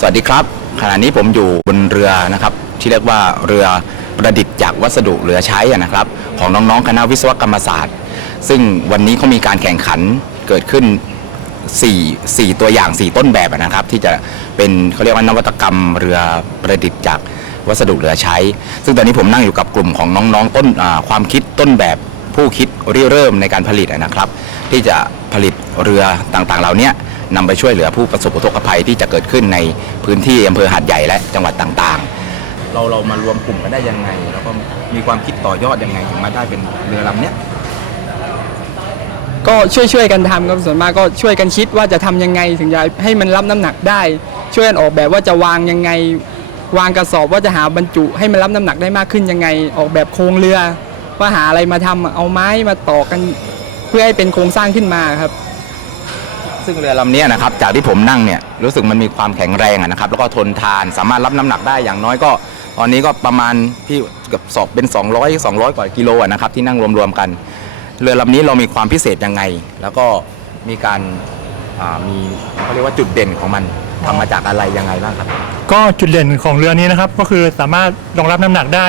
สวัสดีครับ ขณะนี้ผมอยู่บนเรือนะครับ ที่เรียกว่าเรือประดิษฐ์จากวัสดุเหลือใช้นะครับ ของน้องๆคณะวิศวกรรมศาสตร์ ซึ่งวันนี้เขามีการแข่งขันเกิดขึ้น4 4ตัวอย่าง 4 ต้นแบบนะครับ ที่จะเป็นเขาเรียกว่านวัตกรรมเรือประดิษฐ์จากวัสดุเหลือใช้ ซึ่งตอนนี้ผมนั่งอยู่กับกลุ่มของน้องๆต้นความคิดต้นแบบผู้คิดริเริ่มในการผลิตนะครับ ที่จะผลิตเรือต่างๆเหล่านี้ นำไปช่วยเหลือผู้ประสบอุทกภัยที่จะเกิดขึ้นในพื้นที่อำเภอหาดใหญ่และจังหวัดต่างๆ เราเรามารวมกลุ่มกันได้ยังไง แล้วก็มีความคิดต่อยอดยังไงถึงมาได้เป็นเรือลำเนี้ยก็ช่วยช่วยๆกันทำครับส่วนมากก็ช่วยกันคิดว่าจะทำยังไงถึงจะให้มันรับน้ำหนักได้ ช่วยกันออกแบบว่าจะวางยังไง วางกระสอบว่าจะหาบรรจุ ให้มันรับน้ำหนักได้มากขึ้นยังไง ออกแบบโครงเรือ ว่าหาอะไรมาทำเอาไม้มาต่อกัน เพื่อให้เป็นโครงสร้างขึ้นมาครับ ซึ่งเรือลำนี้นะครับจากที่ผมนั่งเนี่ยรู้สึกมันมีความแข็งแรงนะครับแล้วก็ทนทานสามารถรับน้ำหนักได้อย่างน้อยก็ ตอนนี้ก็ประมาณที่เกือบสอบเป็น 200 200 กว่ากิโลนะครับที่นั่งรวมๆกัน เรือลำนี้เรามีความพิเศษยังไง แล้วก็มีการอ่ามีเขาเรียกว่าจุดเด่นของมันทำมาจากอะไรยังไงบ้างครับ ก็จุดเด่นของเรือนี้นะครับ ก็คือสามารถรองรับน้ำหนักได้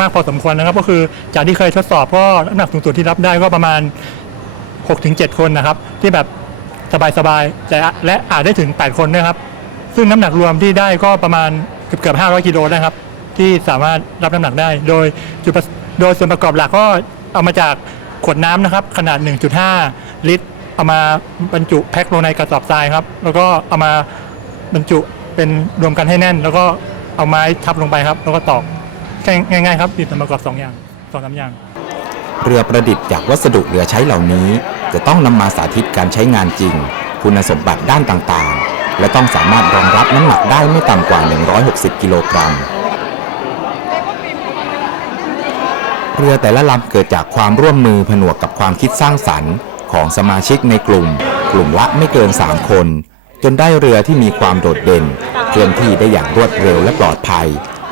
มากพอสมควรนะครับ ก็คือจากที่เคยทดสอบก็น้ำหนักสูงสุดที่รับได้ก็ประมาณ 6-7 คนนะครับ ที่แบบ สบายๆแต่และอาจได้ถึง 8 คนด้วยครับ ซึ่งน้ำหนักรวมที่ได้ก็ประมาณเกือบเกือบ500กิโลนะครับ ที่สามารถรับน้ำหนักได้ โดยจุดประโดยส่วนประกอบหลักก็เอามาจากขวดน้ำนะครับ ขนาด 1.5 ลิตร เอามาบรรจุแพ็คลงในกระสอบทรายครับ แล้วก็เอามาบรรจุเป็นรวมกันให้แน่น แล้วก็เอาไม้ทับลงไปครับ แล้วก็ตอกง่ายๆครับมีส่วนประกอบสองอย่างสองสามอย่าง เรือประดิษฐ์จากวัสดุเหลือใช้เหล่านี้ จะต้องนำมาสาธิตการใช้งานจริง คุณสมบัติด้านต่างๆ และต้องสามารถรองรับน้ำหนักได้ไม่ต่ำกว่า 160 กิโลกรัม เรือแต่ละลำเกิดจากความร่วมมือผนวกกับความคิดสร้างสรรค์ ของสมาชิกในกลุ่ม กลุ่มละไม่เกิน 3 คน จนได้เรือที่มีความโดดเด่น เคลื่อนที่ได้อย่างรวดเร็วและปลอดภัย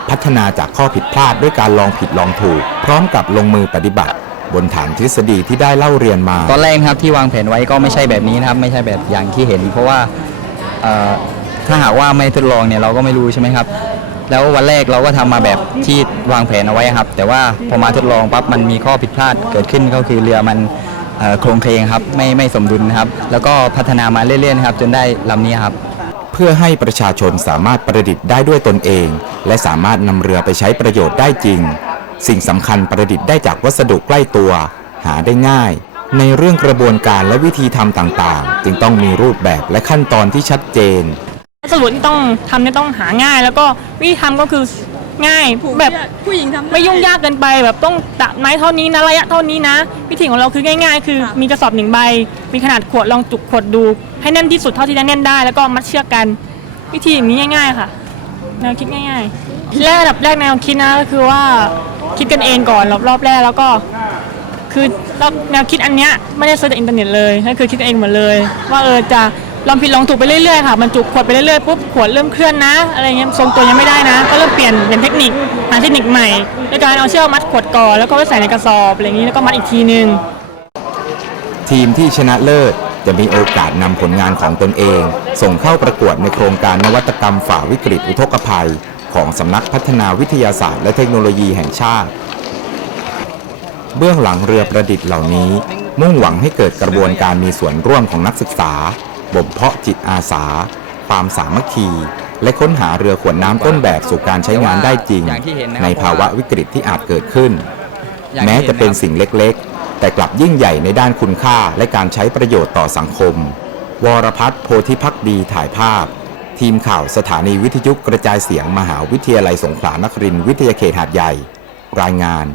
พัฒนาจากข้อผิดพลาดด้วยการลองผิดลองถูก พร้อมกับลงมือปฏิบัติ บนฐานทฤษฎีที่ได้เล่าเรียนมา ตอนแรกนะครับที่วางแผนไว้ก็ไม่ใช่แบบนี้นะครับ ไม่ใช่แบบอย่างที่เห็น เพราะว่าเอ่อถ้าหากว่าไม่ทดลองเนี่ยเราก็ไม่รู้ใช่ไหมครับ แล้ววันแรกเราก็ทำมาแบบที่วางแผนเอาไว้ครับ แต่ว่าพอมาทดลองปั๊บมันมีข้อผิดพลาดเกิดขึ้นก็คือเรือมันเอ่อโครงเคลงครับไม่ไม่สมดุลนะครับ แล้วก็พัฒนามาเรื่อยๆนะครับจนได้ลำนี้ครับเพื่อให้ประชาชนสามารถประดิษฐ์ได้ด้วยตนเอง และสามารถนำเรือไปใช้ประโยชน์ได้จริง สิ่งสำคัญประดิษฐ์ได้จากวัสดุใกล้ตัว หาได้ง่าย ในเรื่องกระบวนการและวิธีทำต่างๆ จึงต้องมีรูปแบบและขั้นตอนที่ชัดเจนวัสดุที่ต้องทำเนี่ยต้องหาง่าย แล้วก็วิธีทำก็คือง่ายแบบผู้หญิงทำด้ไม่ยุ่งยากเกินไปแบบต้องตัดไม้เท่านี้นะระยะเท่านี้นะ วิธีของเราคือง่าย ๆ คือค่ะมีกระสอบหนึ่งใบ มีขนาดขวดลองจุกขวดดู ให้แน่นที่สุดเท่าที่จะแน่นได้ แล้วก็มัดเชือกกัน วิธีอย่างนี้ง่าย ๆ ค่ะแนวคิดง่าย ๆแรกอันดับแรกแนวคิดนะก็คือว่า คิดกันเองก่อนรอบรอบแรกแล้วก็ คือรอบแนวคิดอันเนี้ยไม่ได้เซิร์ชจากอินเทอร์เน็ตเลยก็คือคิดเองหมดเลย ว่าเออจะลองผิดลองถูกไปเรื่อยๆค่ะมันจุขวดไปเรื่อยๆปุ๊บขวดเริ่มเคลื่อนนะ อะไรเงี้ยทรงตัวยังไม่ได้นะ ก็เริ่มเปลี่ยนเป็นเทคนิคหาเทคนิคใหม่โดยการเอาเชือกมัดขวดก่อนแล้วก็ไปใส่ในกระสอบอะไรอย่างนี้แล้วก็มัดอีกทีนึงทีมที่ชนะเลิศจะมีโอกาสนำผลงานของตนเอง ส่งเข้าประกวดในโครงการนวัตกรรมฝ่าวิกฤตอุทกภัย ของสำนักพัฒนาวิทยาศาสตร์และเทคโนโลยีแห่งชาติ เบื้องหลังเรือประดิษฐ์เหล่านี้ มุ่งหวังให้เกิดกระบวนการมีส่วนร่วมของนักศึกษา บ่มเพาะจิตอาสา ความสามัคคี และค้นหาเรือขวดน้ำต้นแบบสู่การใช้งานได้จริงงในภาวะวิกฤตที่อาจเกิดขึ้น แม้จะเป็นสิ่งเล็กๆ แต่กลับยิ่งใหญ่ในด้านคุณค่าและการใช้ประโยชน์ต่อสังคม วรพัฒน์โพธิพักดีถ่ายภาพ ทีมข่าวสถานีวิทยุกระจายเสียงมหาวิทยาลัยสงขลานครินทร์วิทยาเขตหาดใหญ่ รายงาน